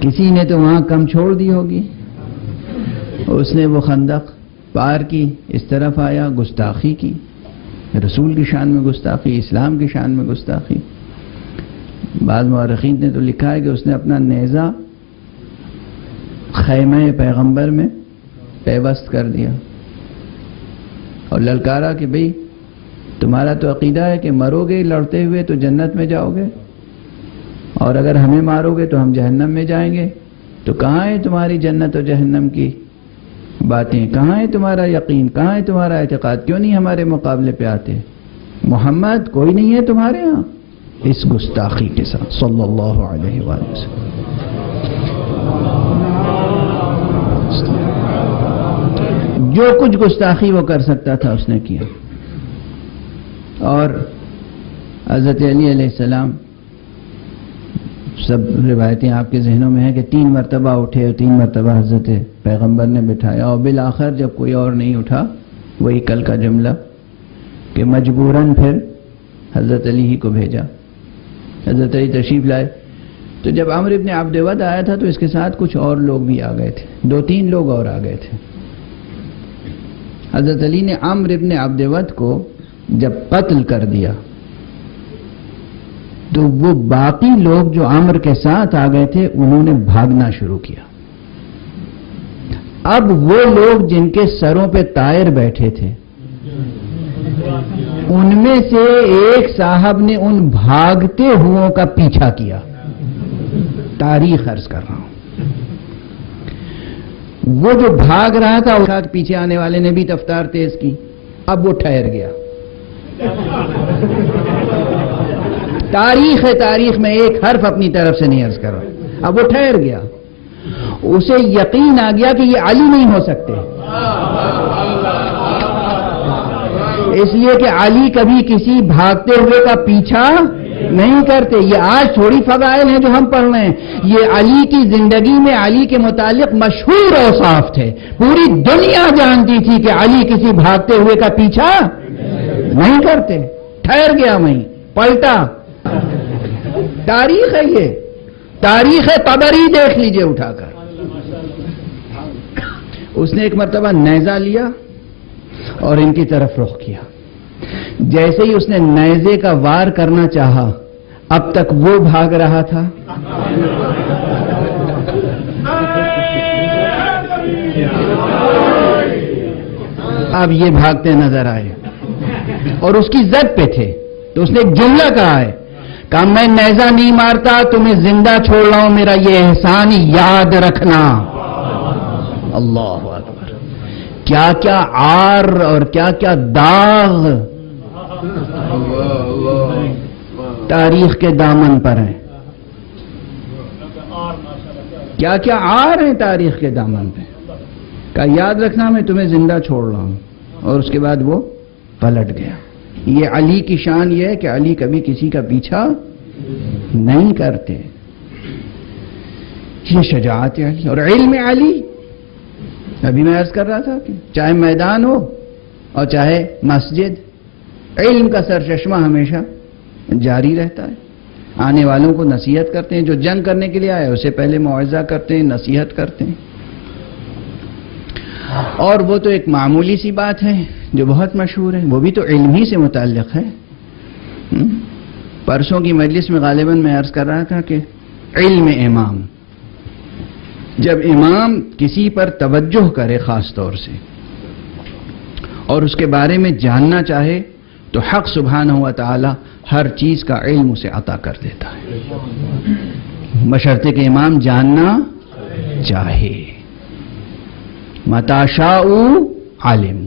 کسی نے تو وہاں کم چھوڑ دی ہوگی، اس نے وہ خندق پار کی، اس طرف آیا، گستاخی کی، رسول کی شان میں گستاخی، اسلام کی شان میں گستاخی۔ بعض مورخین نے تو لکھا ہے کہ اس نے اپنا نیزہ خیمہ پیغمبر میں پیوست کر دیا اور للکارا کہ بھئی تمہارا تو عقیدہ ہے کہ مرو گے لڑتے ہوئے تو جنت میں جاؤ گے، اور اگر ہمیں مارو گے تو ہم جہنم میں جائیں گے، تو کہاں ہے تمہاری جنت و جہنم کی باتیں، کہاں ہے تمہارا یقین، کہاں ہے تمہارا اعتقاد، کیوں نہیں ہمارے مقابلے پہ آتے؟ محمد کوئی نہیں ہے تمہارے ہاں؟ اس گستاخی کے ساتھ صلی اللہ علیہ وآلہ وسلم۔ جو کچھ گستاخی وہ کر سکتا تھا اس نے کیا۔ اور حضرت علی علیہ السلام، سب روایتیں آپ کے ذہنوں میں ہیں کہ 3 مرتبہ اٹھے اور 3 مرتبہ حضرت پیغمبر نے بٹھایا، اور بالآخر جب کوئی اور نہیں اٹھا، وہی کل کا جملہ کہ مجبوراً پھر حضرت علی ہی کو بھیجا۔ حضرت علی تشریف لائے تو جب عمرو ابن عبد ود آیا تھا تو اس کے ساتھ کچھ اور لوگ بھی آ گئے تھے، 2-3 لوگ اور آ گئے تھے۔ حضرت علی نے عمرو ابن عبد ود کو جب قتل کر دیا تو وہ باقی لوگ جو عمرو کے ساتھ آ گئے تھے انہوں نے بھاگنا شروع کیا۔ اب وہ لوگ جن کے سروں پہ طائر بیٹھے تھے ان میں سے ایک صاحب نے ان بھاگتے ہوئوں کا پیچھا کیا، تاریخ عرض کر رہا ہوں۔ وہ جو بھاگ رہا تھا اس کے پیچھے آنے والے نے بھی رفتار تیز کی، اب وہ ٹھہر گیا۔ تاریخ میں ایک حرف اپنی طرف سے نہیں عرض کر رہا، اب وہ ٹھہر گیا۔ اسے یقین آ گیا کہ یہ علی نہیں ہو سکتے، اس لیے کہ علی کبھی کسی بھاگتے ہوئے کا پیچھا نہیں کرتے۔ یہ آج تھوڑی فضائل ہیں جو ہم پڑھ رہے ہیں، یہ علی کی زندگی میں علی کے متعلق مشہور اوصاف تھے، پوری دنیا جانتی تھی کہ علی کسی بھاگتے ہوئے کا پیچھا نہیں کرتے۔ ٹھہر گیا وہیں، پلٹا۔ تاریخ ہے، یہ تاریخ طبری دیکھ لیجئے اٹھا کر۔ اس نے ایک مرتبہ نیزہ لیا اور ان کی طرف رخ کیا۔ جیسے ہی اس نے نیزے کا وار کرنا چاہا، اب تک وہ بھاگ رہا تھا، اب یہ بھاگتے نظر آئے اور اس کی زد پہ تھے، تو اس نے ایک جملہ کہا ہے کہ میں نیزہ نہیں مارتا، تمہیں زندہ چھوڑ رہا ہوں، میرا یہ احسان یاد رکھنا۔ اللہ اکبر! کیا کیا عار اور کیا کیا داغ تاریخ کے دامن پر ہیں، کیا کیا عار ہیں تاریخ کے دامن پہ۔ کہ یاد رکھنا میں تمہیں زندہ چھوڑ رہا ہوں، اور اس کے بعد وہ پلٹ گیا۔ یہ علی کی شان یہ ہے کہ علی کبھی کسی کا پیچھا نہیں کرتے، یہ شجاعت علی اور علم علی۔ ابھی میں عرض کر رہا تھا کہ چاہے میدان ہو اور چاہے مسجد، علم کا سرچشمہ ہمیشہ جاری رہتا ہے۔ آنے والوں کو نصیحت کرتے ہیں، جو جنگ کرنے کے لیے آئے اسے پہلے موعظہ کرتے ہیں، نصیحت کرتے ہیں۔ اور وہ تو ایک معمولی سی بات ہے جو بہت مشہور ہے، وہ بھی تو علم ہی سے متعلق ہے۔ پرسوں کی مجلس میں غالباً میں عرض کر رہا تھا کہ علم امام، جب امام کسی پر توجہ کرے خاص طور سے اور اس کے بارے میں جاننا چاہے تو حق سبحانہ و تعالی ہر چیز کا علم اسے عطا کر دیتا ہے، بشرطے کہ امام جاننا چاہے۔ متی شاء عالم،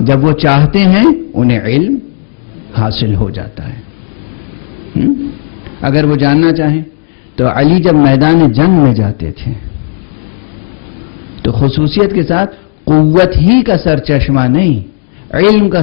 جب وہ چاہتے ہیں انہیں علم حاصل ہو جاتا ہے۔ اگر وہ جاننا چاہیں تو علی جب میدان جنگ میں جاتے تھے تو خصوصیت کے ساتھ قوت ہی کا سرچشمہ نہیں، علم کا